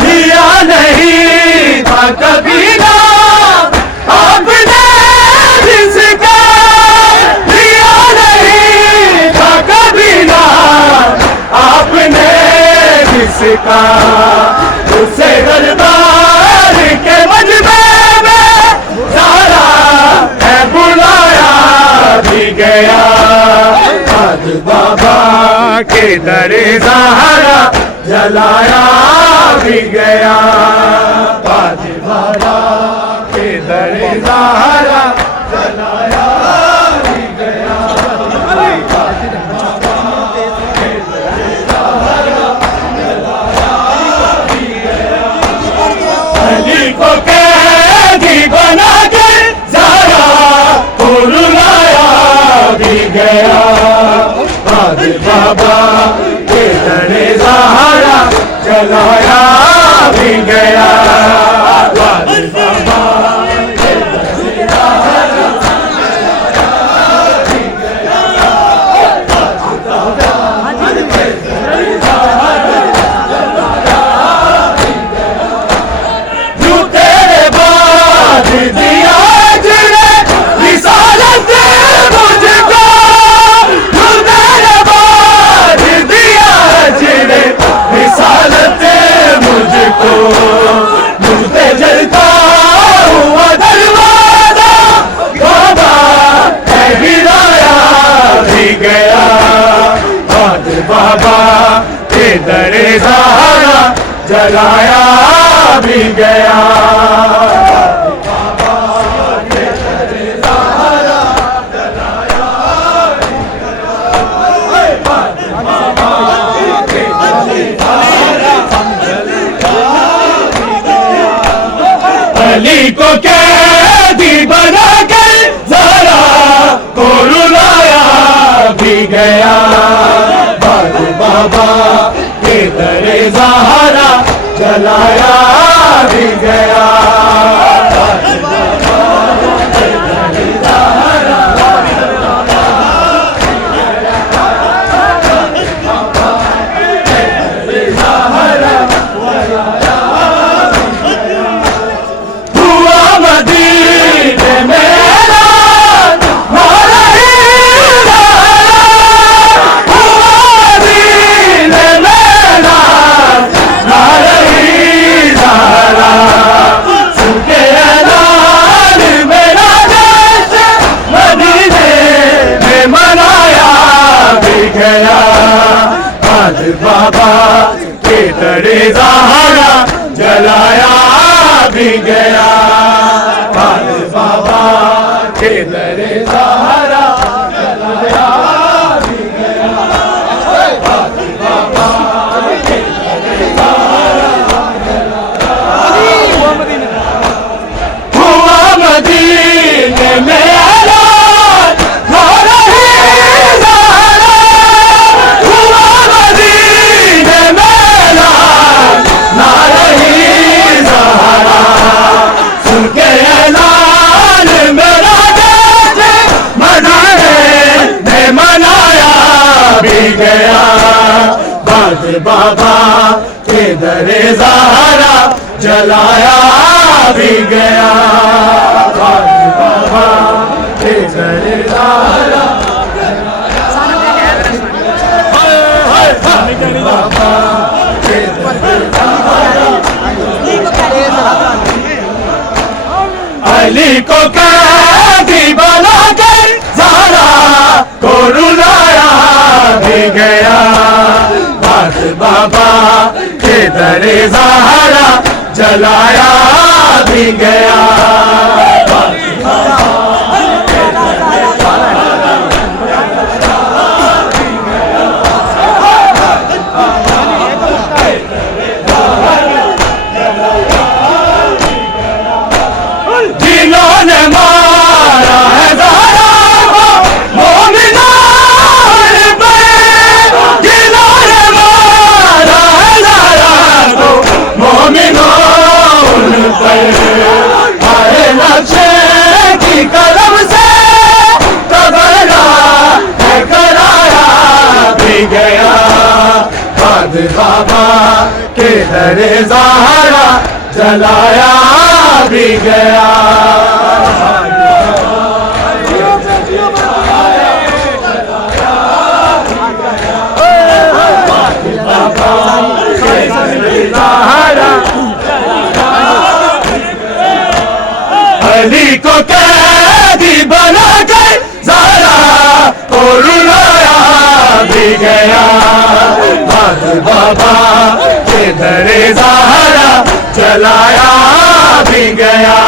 दिया नहीं था कभी ना आपने जिसका, दिया नहीं था कभी ना आपने जिसका, उसे दरबार के मजमे में सारा है बुलाया भी गया। आज बाबा के दरे ज़हरा जलाया भी गया। आज बाबा के दरे ज़हरा जलाया भी गया। अली को कैदी बना के ज़हरा को रुलाया भी गया। आज बाबा के दरे ज़हरा जलाया भी गया। आज बाबा के दरे ज़हरा जलाया भी गया। आज बाबा के दरे ज़हरा जलाया भी गया। जो तेरे बाद दिया जिन्हें रिसालत मुझको, जो तेरे बाद दिया जिन्हें रिसालत मुझको, मुझे जलता हुआ दरवाजा बाबा है गिराया भी गया। आज बाबा के दरे ज़हरा जलाया भी गया। बाबा के दरे ज़हरा जलाया भी गया। बाबा के दरे ज़हरा जलाया भी गया। अली को कैदी बना कर ज़हरा को रुलाया भी गया। बाबा के दरे ज़हरा जलाया भी गया। हुआ मदीने में ऐलान, नारा ही नारा। हुआ मदीने में ऐलान, नारा ही नारा। सुन के ऐलान मेरा देश मदीने में मनाया भी गया। आज बाबा के दरे ज़हरा जलाया भी गया। आज बाबा के दरे ज़हरा जलाया भी गया। आज बाबा के दरे ज़हरा जलाया। हुआ मदीने में ऐलान, नारा ही नारा। हुआ मदीने में ऐलान, नारा ही नारा। सुन के ऐलान मेरा देश मनाए में मनाया भी गया। आज बाबा के दरे ज़हरा जलाया भी गया। आज बाबा के दरे ज़हरा बाबा के दरे ज़हरा। अली को कैदी बना कर ज़हरा को रुलाया भी गया। आज बाबा के दरे ज़हरा जलाया भी गया। जिन्होंने मारा है ज़हरा को मोमिनान पे, जिन्होंने मारा है ज़हरा को मोमिनान पे। गया, बाद बाबा के दरे ज़हरा जलाया भी गया। अली को कैदी बनाकर ज़हरा को रुलाया भी गया, बाद बाबा के दरे ज़हरा जलाया भी गया।